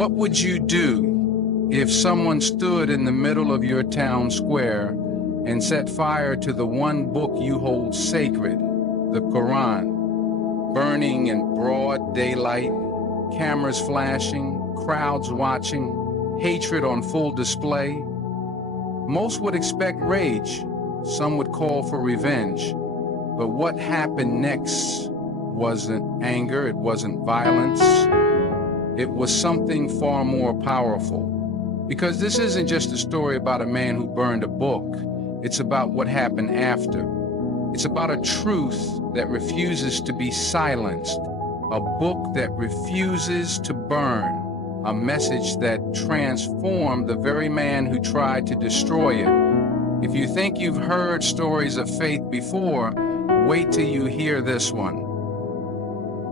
What would you do if someone stood in the middle of your town square and set fire to the one book you hold sacred, the Quran, burning in broad daylight, cameras flashing, crowds watching, hatred on full display? Most would expect rage. Some would call for revenge. But what happened next wasn't anger, it wasn't violence. It was something far more powerful. Because this isn't just a story about a man who burned a book. It's about what happened after. It's about a truth that refuses to be silenced, a book that refuses to burn, a message that transformed the very man who tried to destroy it. If you think you've heard stories of faith before, wait till you hear this one.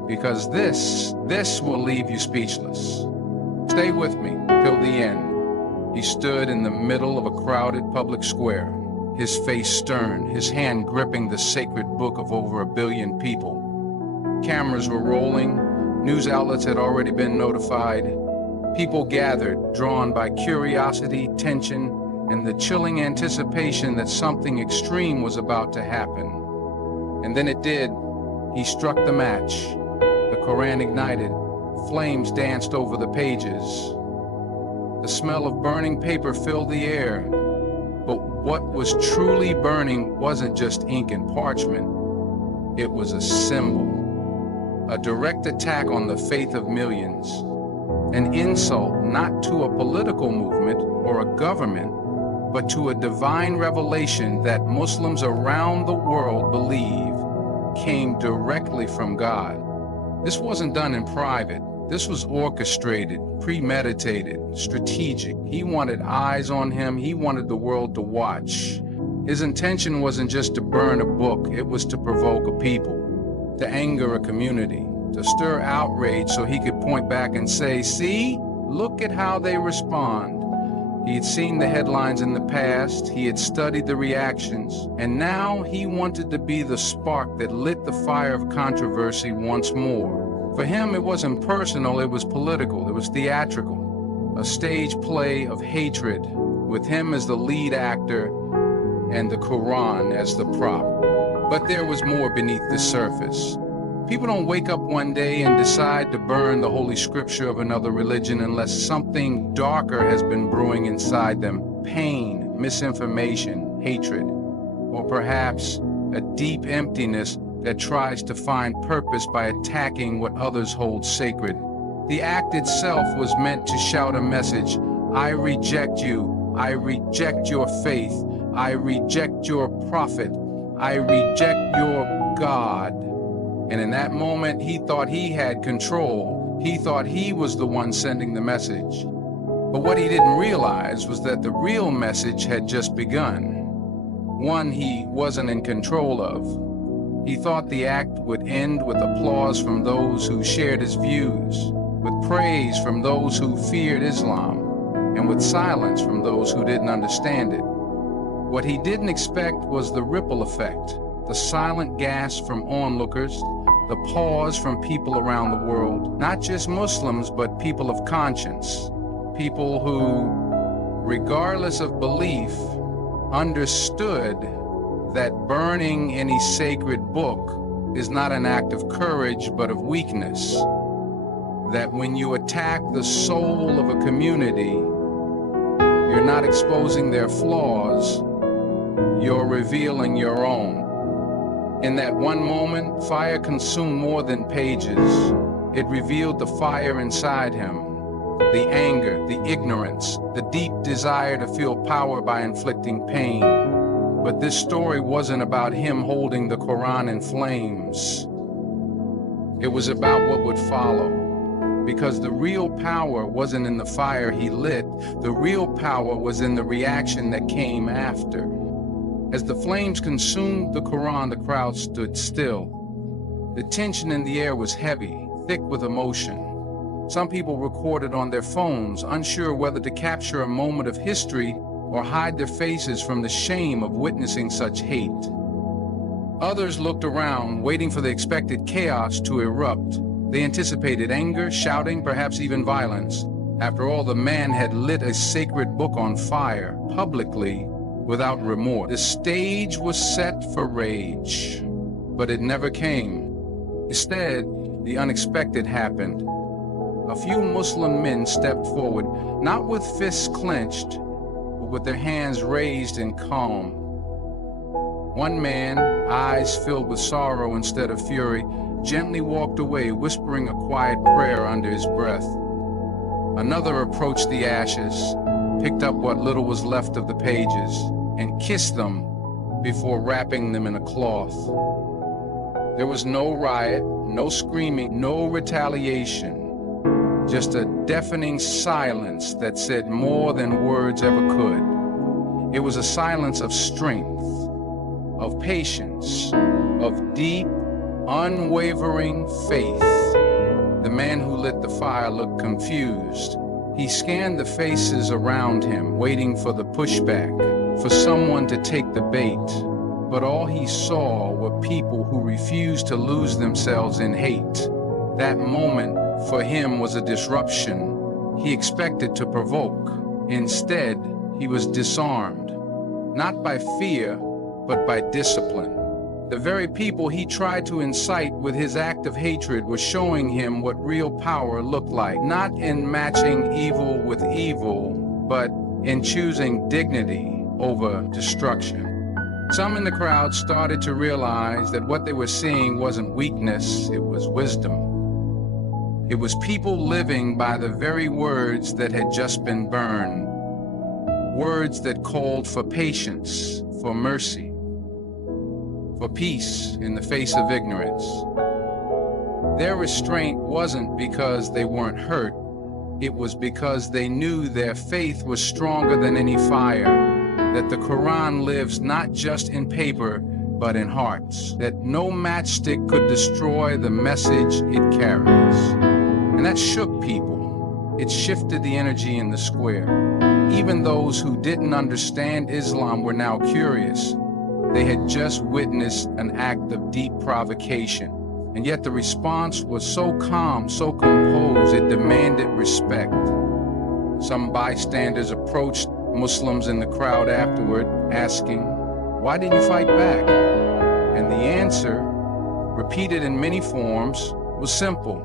Because this will leave you speechless. Stay with me till the end. He stood in the middle of a crowded public square, his face stern, his hand gripping the sacred book of over 1 billion people. Cameras were rolling, news outlets had already been notified. People gathered, drawn by curiosity, tension, and the chilling anticipation that something extreme was about to happen. And then it did. He struck the match. The Quran ignited. Flames danced over the pages. The smell of burning paper filled the air. But what was truly burning wasn't just ink and parchment. It was a symbol, a direct attack on the faith of millions, an insult not to a political movement or a government, but to a divine revelation that Muslims around the world believe came directly from God. This wasn't done in private. This was orchestrated, premeditated, strategic. He wanted eyes on him. He wanted the world to watch. His intention wasn't just to burn a book. It was to provoke a people, to anger a community, to stir outrage so he could point back and say, see, look at how they respond. He had seen the headlines in the past, he had studied the reactions, and now he wanted to be the spark that lit the fire of controversy once more. For him, it wasn't personal, it was political, it was theatrical, a stage play of hatred, with him as the lead actor and the Quran as the prop. But there was more beneath the surface. People don't wake up one day and decide to burn the holy scripture of another religion unless something darker has been brewing inside them. Pain, misinformation, hatred, or perhaps a deep emptiness that tries to find purpose by attacking what others hold sacred. The act itself was meant to shout a message: I reject you, I reject your faith, I reject your prophet, I reject your God. And in that moment, he thought he had control. He thought he was the one sending the message. But what he didn't realize was that the real message had just begun. One he wasn't in control of. He thought the act would end with applause from those who shared his views, with praise from those who feared Islam, and with silence from those who didn't understand it. What he didn't expect was the ripple effect, the silent gasp from onlookers, the pause from people around the world, not just Muslims, but people of conscience, people who, regardless of belief, understood that burning any sacred book is not an act of courage, but of weakness. That when you attack the soul of a community, you're not exposing their flaws, you're revealing your own. In that one moment, fire consumed more than pages. It revealed the fire inside him, the anger, the ignorance, the deep desire to feel power by inflicting pain. But this story wasn't about him holding the Quran in flames. It was about what would follow. Because the real power wasn't in the fire he lit, the real power was in the reaction that came after. As the flames consumed the Quran, the crowd stood still. The tension in the air was heavy, thick with emotion. Some people recorded on their phones, unsure whether to capture a moment of history or hide their faces from the shame of witnessing such hate. Others looked around, waiting for the expected chaos to erupt. They anticipated anger, shouting, perhaps even violence. After all, the man had lit a sacred book on fire, publicly, without remorse. The stage was set for rage, but it never came. Instead, the unexpected happened. A few Muslim men stepped forward, not with fists clenched, but with their hands raised in calm. One man, eyes filled with sorrow instead of fury, gently walked away, whispering a quiet prayer under his breath. Another approached the ashes, picked up what little was left of the pages, and kissed them before wrapping them in a cloth. There was no riot, no screaming, no retaliation, just a deafening silence that said more than words ever could. It was a silence of strength, of patience, of deep, unwavering faith. The man who lit the fire looked confused. He scanned the faces around him, waiting for the pushback, for someone to take the bait. But all he saw were people who refused to lose themselves in hate. That moment for him was a disruption he expected to provoke. Instead, he was disarmed, not by fear, but by discipline. The very people he tried to incite with his act of hatred were showing him what real power looked like, not in matching evil with evil, but in choosing dignity over destruction. Some in the crowd started to realize that what they were seeing wasn't weakness, it was wisdom. It was people living by the very words that had just been burned. Words that called for patience, for mercy, for peace in the face of ignorance. Their restraint wasn't because they weren't hurt, it was because they knew their faith was stronger than any fire, that the Quran lives not just in paper, but in hearts, that no matchstick could destroy the message it carries. And that shook people. It shifted the energy in the square. Even those who didn't understand Islam were now curious. They had just witnessed an act of deep provocation. And yet the response was so calm, so composed, it demanded respect. Some bystanders approached Muslims in the crowd afterward, asking, "Why didn't you fight back?" And the answer, repeated in many forms, was simple.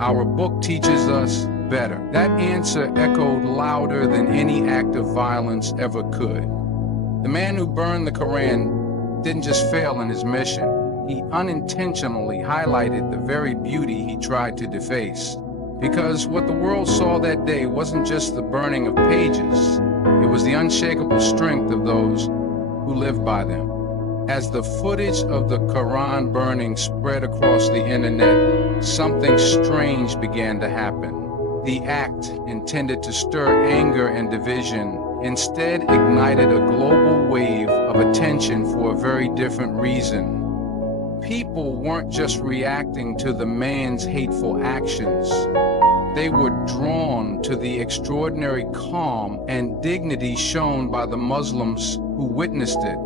Our book teaches us better. That answer echoed louder than any act of violence ever could. The man who burned the Quran didn't just fail in his mission. He unintentionally highlighted the very beauty he tried to deface. Because what the world saw that day wasn't just the burning of pages, it was the unshakable strength of those who lived by them. As the footage of the Quran burning spread across the internet, something strange began to happen. The act, intended to stir anger and division, instead ignited a global wave of attention for a very different reason. People weren't just reacting to the man's hateful actions. They were drawn to the extraordinary calm and dignity shown by the Muslims who witnessed it.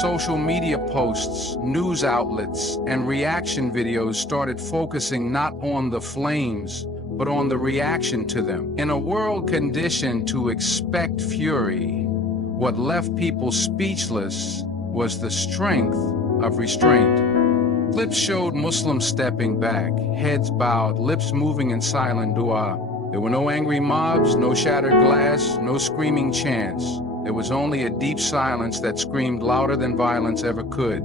Social media posts, news outlets, and reaction videos started focusing not on the flames, but on the reaction to them. In a world conditioned to expect fury, what left people speechless was the strength of restraint. Clips showed Muslims stepping back, heads bowed, lips moving in silent dua. There were no angry mobs, no shattered glass, no screaming chants. There was only a deep silence that screamed louder than violence ever could.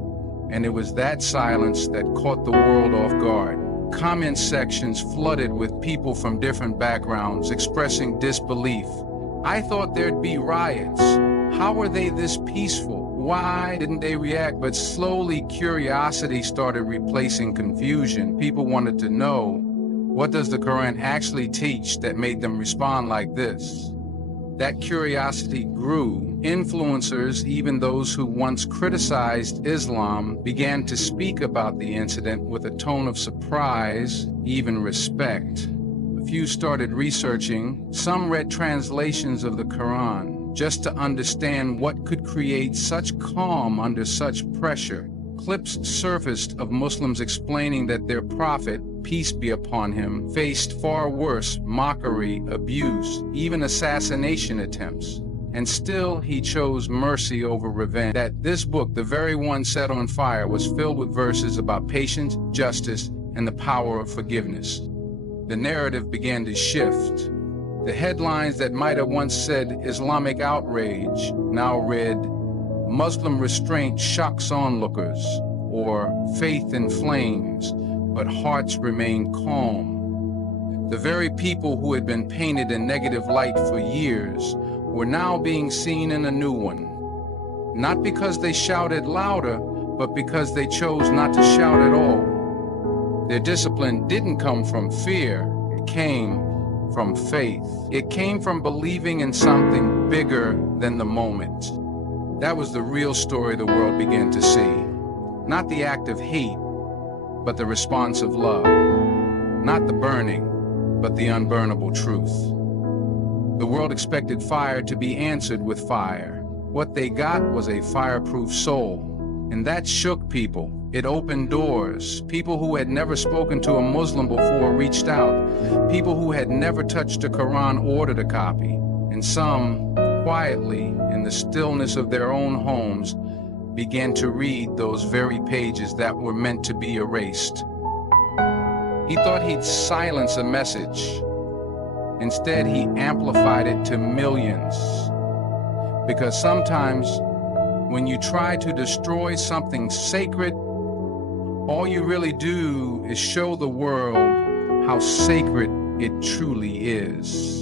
And it was that silence that caught the world off guard. Comment sections flooded with people from different backgrounds expressing disbelief. "I thought there'd be riots. How are they this peaceful? Why didn't they react?" But slowly curiosity started replacing confusion. People wanted to know, what does the Quran actually teach that made them respond like this? That curiosity grew. Influencers, even those who once criticized Islam, began to speak about the incident with a tone of surprise, even respect. A few started researching. Some read translations of the Quran just to understand what could create such calm under such pressure. Clips surfaced of Muslims explaining that their prophet, peace be upon him, faced far worse mockery, abuse, even assassination attempts. And still he chose mercy over revenge. That this book, the very one set on fire, was filled with verses about patience, justice, and the power of forgiveness. The narrative began to shift. The headlines that might have once said Islamic outrage now read Muslim restraint shocks onlookers, or faith in flames, but hearts remain calm. The very people who had been painted in negative light for years were now being seen in a new one. Not because they shouted louder, but because they chose not to shout at all. Their discipline didn't come from fear, it came from faith. It came from believing in something bigger than the moment. That was the real story the world began to see. Not the act of hate, but the response of love. Not the burning, but the unburnable truth. The world expected fire to be answered with fire. What they got was a fireproof soul. And that shook people. It opened doors. People who had never spoken to a Muslim before reached out. People who had never touched a Quran ordered a copy. And some, quietly, in the stillness of their own homes, began to read those very pages that were meant to be erased. He thought he'd silence a message. Instead, he amplified it to millions. Because sometimes, when you try to destroy something sacred, all you really do is show the world how sacred it truly is.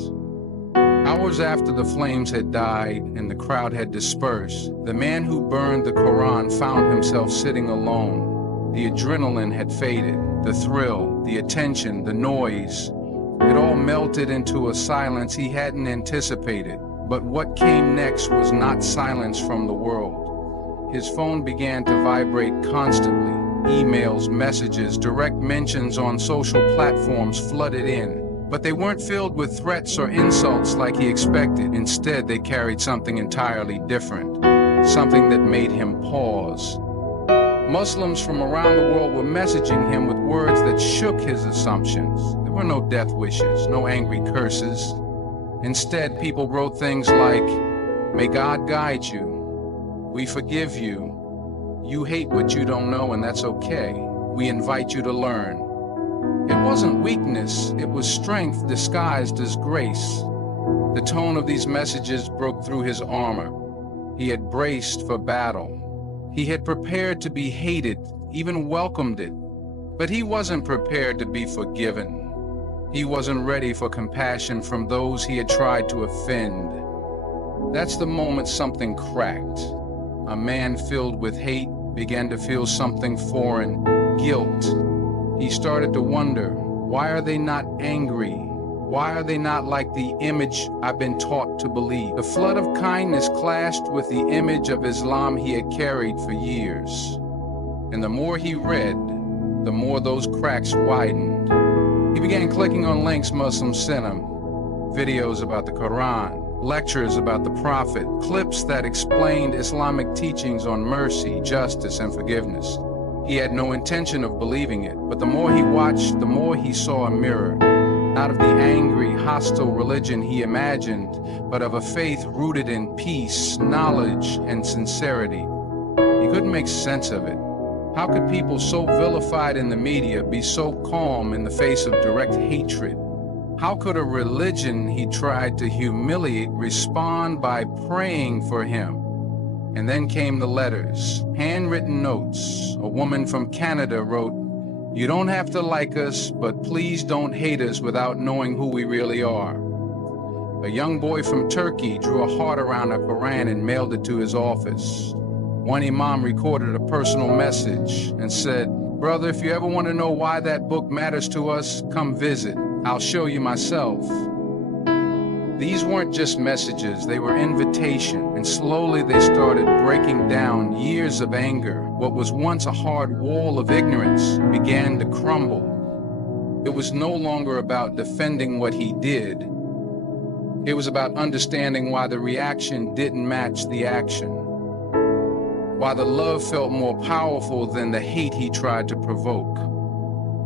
Hours after the flames had died and the crowd had dispersed, the man who burned the Quran found himself sitting alone. The adrenaline had faded, the thrill, the attention, the noise. It all melted into a silence he hadn't anticipated. But what came next was not silence from the world. His phone began to vibrate constantly. Emails, messages, direct mentions on social platforms flooded in. But they weren't filled with threats or insults like he expected. Instead, they carried something entirely different, something that made him pause. Muslims from around the world were messaging him with words that shook his assumptions. There were no death wishes, no angry curses. Instead, people wrote things like, "May God guide you. We forgive you. You hate what you don't know, and that's okay. We invite you to learn." It wasn't weakness, it was strength disguised as grace. The tone of these messages broke through his armor. He had braced for battle. He had prepared to be hated, even welcomed it. But he wasn't prepared to be forgiven. He wasn't ready for compassion from those he had tried to offend. That's the moment something cracked. A man filled with hate began to feel something foreign, guilt. He started to wonder, why are they not angry? Why are they not like the image I've been taught to believe? The flood of kindness clashed with the image of Islam he had carried for years. And the more he read, the more those cracks widened. He began clicking on links Muslims sent him, videos about the Quran, lectures about the Prophet, clips that explained Islamic teachings on mercy, justice, and forgiveness. He had no intention of believing it, but the more he watched, the more he saw a mirror, not of the angry, hostile religion he imagined, but of a faith rooted in peace, knowledge, and sincerity. He couldn't make sense of it. How could people so vilified in the media be so calm in the face of direct hatred? How could a religion he tried to humiliate respond by praying for him? And then came the letters, handwritten notes. A woman from Canada wrote, "You don't have to like us, but please don't hate us without knowing who we really are." A young boy from Turkey drew a heart around a Quran and mailed it to his office. One imam recorded a personal message and said, "Brother, if you ever want to know why that book matters to us, come visit. I'll show you myself." These weren't just messages, they were invitation, and slowly they started breaking down years of anger. What was once a hard wall of ignorance began to crumble. It was no longer about defending what he did. It was about understanding why the reaction didn't match the action. why the love felt more powerful than the hate he tried to provoke.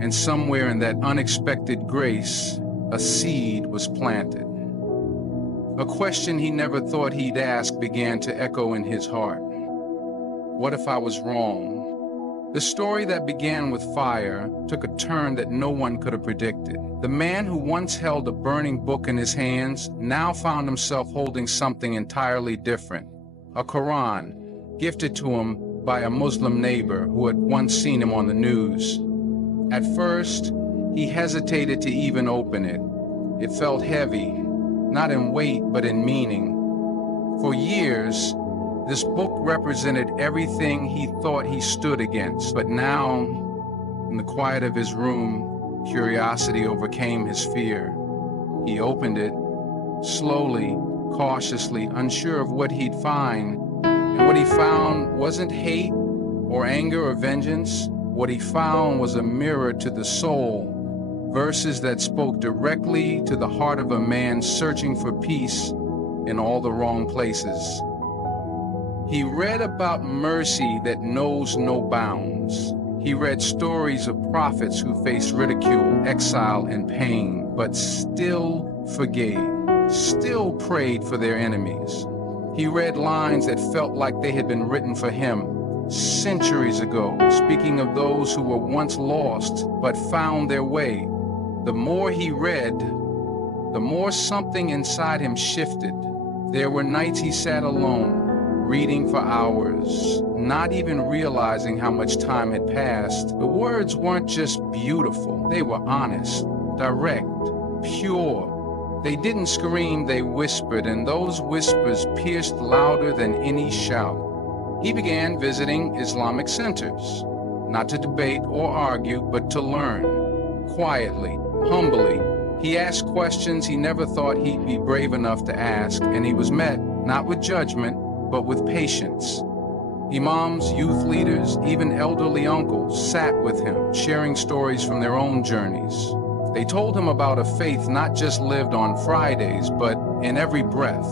And somewhere in that unexpected grace, a seed was planted. A question he never thought he'd ask began to echo in his heart. What if I was wrong? The story that began with fire took a turn that no one could have predicted. The man who once held a burning book in his hands now found himself holding something entirely different, a Quran, gifted to him by a Muslim neighbor who had once seen him on the news. At first, he hesitated to even open it. It felt heavy, not in weight, but in meaning. For years, this book represented everything he thought he stood against. But now, in the quiet of his room, curiosity overcame his fear. He opened it, slowly, cautiously, unsure of what he'd find. And what he found wasn't hate or anger or vengeance. What he found was a mirror to the soul, verses that spoke directly to the heart of a man searching for peace in all the wrong places. He read about mercy that knows no bounds. He read stories of prophets who faced ridicule, exile, and pain, but still forgave, still prayed for their enemies. He read lines that felt like they had been written for him centuries ago, speaking of those who were once lost but found their way. The more he read, the more something inside him shifted. There were nights he sat alone, reading for hours, not even realizing how much time had passed. The words weren't just beautiful, they were honest, direct, pure. They didn't scream, they whispered, and those whispers pierced louder than any shout. He began visiting Islamic centers, not to debate or argue, but to learn, quietly, humbly. He asked questions he never thought he'd be brave enough to ask, and he was met not with judgment, but with patience. Imams, youth leaders, even elderly uncles sat with him, sharing stories from their own journeys. They told him about a faith not just lived on Fridays, but in every breath.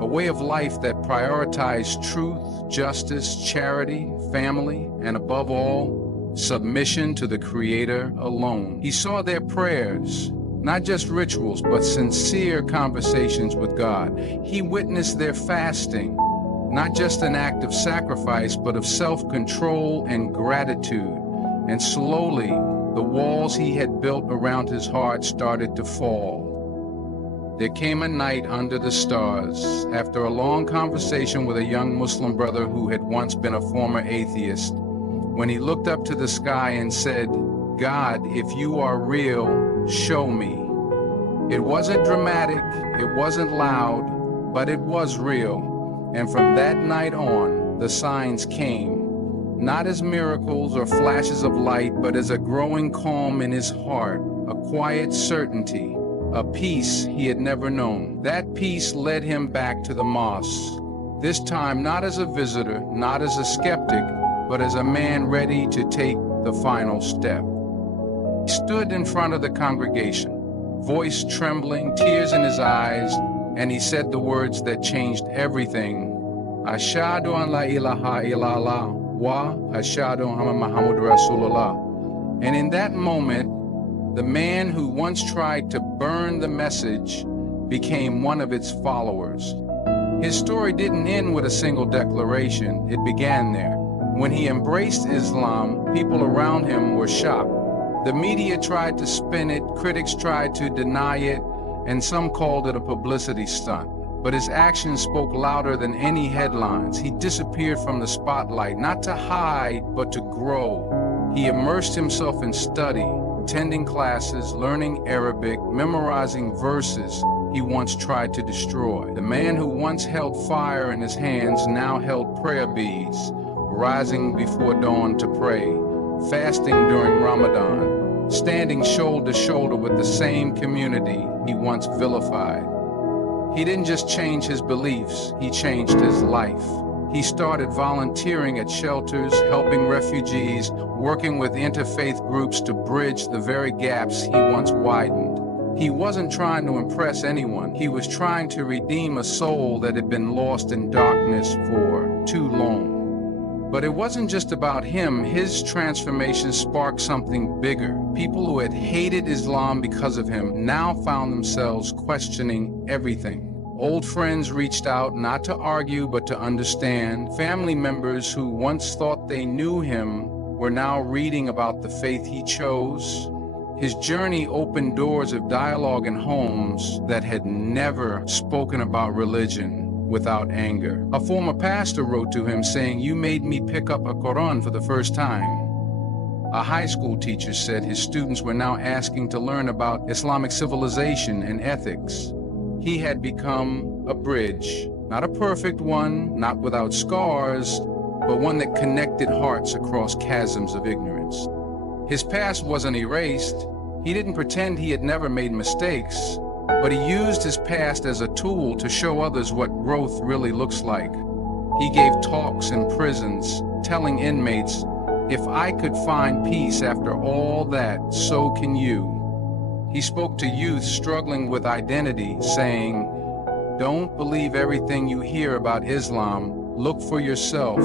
A way of life that prioritized truth, justice, charity, family, and above all, submission to the Creator alone. He saw their prayers, not just rituals, but sincere conversations with God. He witnessed their fasting, not just an act of sacrifice, but of self-control and gratitude. And slowly, the walls he had built around his heart started to fall. There came a night under the stars, after a long conversation with a young Muslim brother who had once been a former atheist, when he looked up to the sky and said, "God, if you are real, show me." It wasn't dramatic, it wasn't loud, but it was real. And from that night on, the signs came, not as miracles or flashes of light, but as a growing calm in his heart, a quiet certainty, a peace he had never known. That peace led him back to the mosque, this time not as a visitor, not as a skeptic, but as a man ready to take the final step. He stood in front of the congregation, voice trembling, tears in his eyes, and he said the words that changed everything. Ashhadu an la ilaha illallah wa ashhadu anna Muhammad Rasulullah. And in that moment, the man who once tried to burn the message became one of its followers. His story didn't end with a single declaration, it began there. When he embraced Islam, people around him were shocked. The media tried to spin it, critics tried to deny it, and some called it a publicity stunt. But his actions spoke louder than any headlines. He disappeared from the spotlight, not to hide, but to grow. He immersed himself in study, attending classes, learning Arabic, memorizing verses he once tried to destroy. The man who once held fire in his hands now held prayer beads, rising before dawn to pray, fasting during Ramadan, standing shoulder to shoulder with the same community he once vilified. He didn't just change his beliefs, he changed his life. He started volunteering at shelters, helping refugees, working with interfaith groups to bridge the very gaps he once widened. He wasn't trying to impress anyone. He was trying to redeem a soul that had been lost in darkness for too long. But it wasn't just about him. His transformation sparked something bigger. People who had hated Islam because of him now found themselves questioning everything. Old friends reached out not to argue but to understand. Family members who once thought they knew him were now reading about the faith he chose. His journey opened doors of dialogue in homes that had never spoken about religion without anger. A former pastor wrote to him saying, "You made me pick up a Quran for the first time." A high school teacher said his students were now asking to learn about Islamic civilization and ethics. He had become a bridge, not a perfect one, not without scars, but one that connected hearts across chasms of ignorance. His past wasn't erased. He didn't pretend he had never made mistakes, but he used his past as a tool to show others what growth really looks like. He gave talks in prisons, telling inmates, "If I could find peace after all that, so can you." He spoke to youth struggling with identity, saying, "Don't believe everything you hear about Islam. Look for yourself."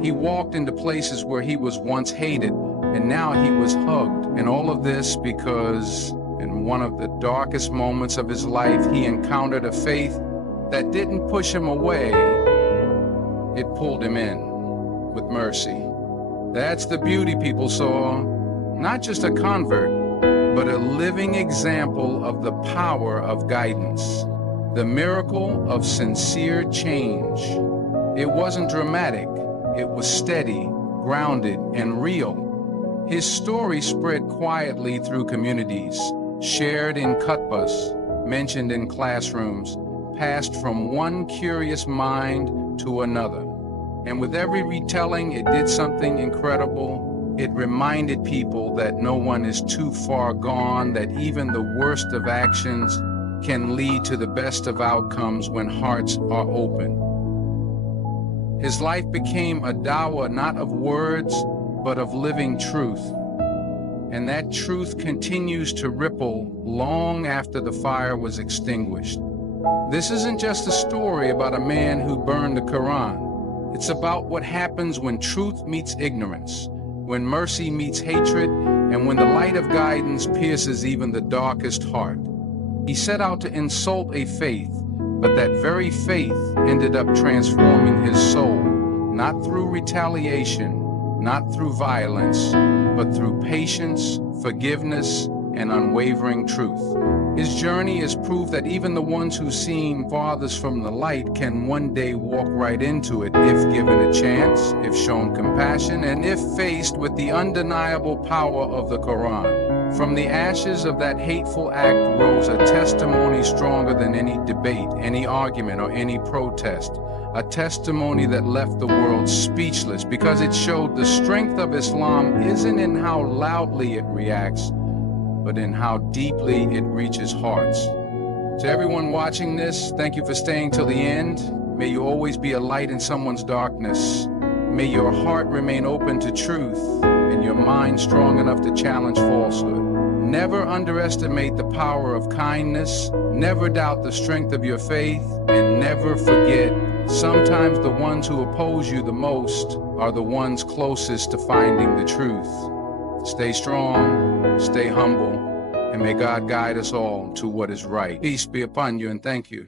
He walked into places where he was once hated, and now he was hugged. And all of this because in one of the darkest moments of his life, he encountered a faith that didn't push him away. It pulled him in with mercy. That's the beauty people saw. Not just a convert, but a living example of the power of guidance. The miracle of sincere change. It wasn't dramatic. It was steady, grounded, and real. His story spread quietly through communities, shared in khutbahs, mentioned in classrooms, passed from one curious mind to another. And with every retelling, it did something incredible. It reminded people that no one is too far gone, that even the worst of actions can lead to the best of outcomes when hearts are open. His life became a dawah not of words, but of living truth. And that truth continues to ripple long after the fire was extinguished. This isn't just a story about a man who burned the Quran. It's about what happens when truth meets ignorance, when mercy meets hatred, and when the light of guidance pierces even the darkest heart. He set out to insult a faith, but that very faith ended up transforming his soul, not through retaliation, not through violence, but through patience, forgiveness, and unwavering truth. His journey is proof that even the ones who seem farthest from the light can one day walk right into it if given a chance, if shown compassion, and if faced with the undeniable power of the Quran. From the ashes of that hateful act rose a testimony stronger than any debate, any argument, or any protest. A testimony that left the world speechless because it showed the strength of Islam isn't in how loudly it reacts, but in how deeply it reaches hearts. To everyone watching this, thank you for staying till the end. May you always be a light in someone's darkness. May your heart remain open to truth and your mind strong enough to challenge falsehood. Never underestimate the power of kindness, never doubt the strength of your faith, and never forget, sometimes the ones who oppose you the most are the ones closest to finding the truth. Stay strong, stay humble, and may God guide us all to what is right. Peace be upon you, and thank you.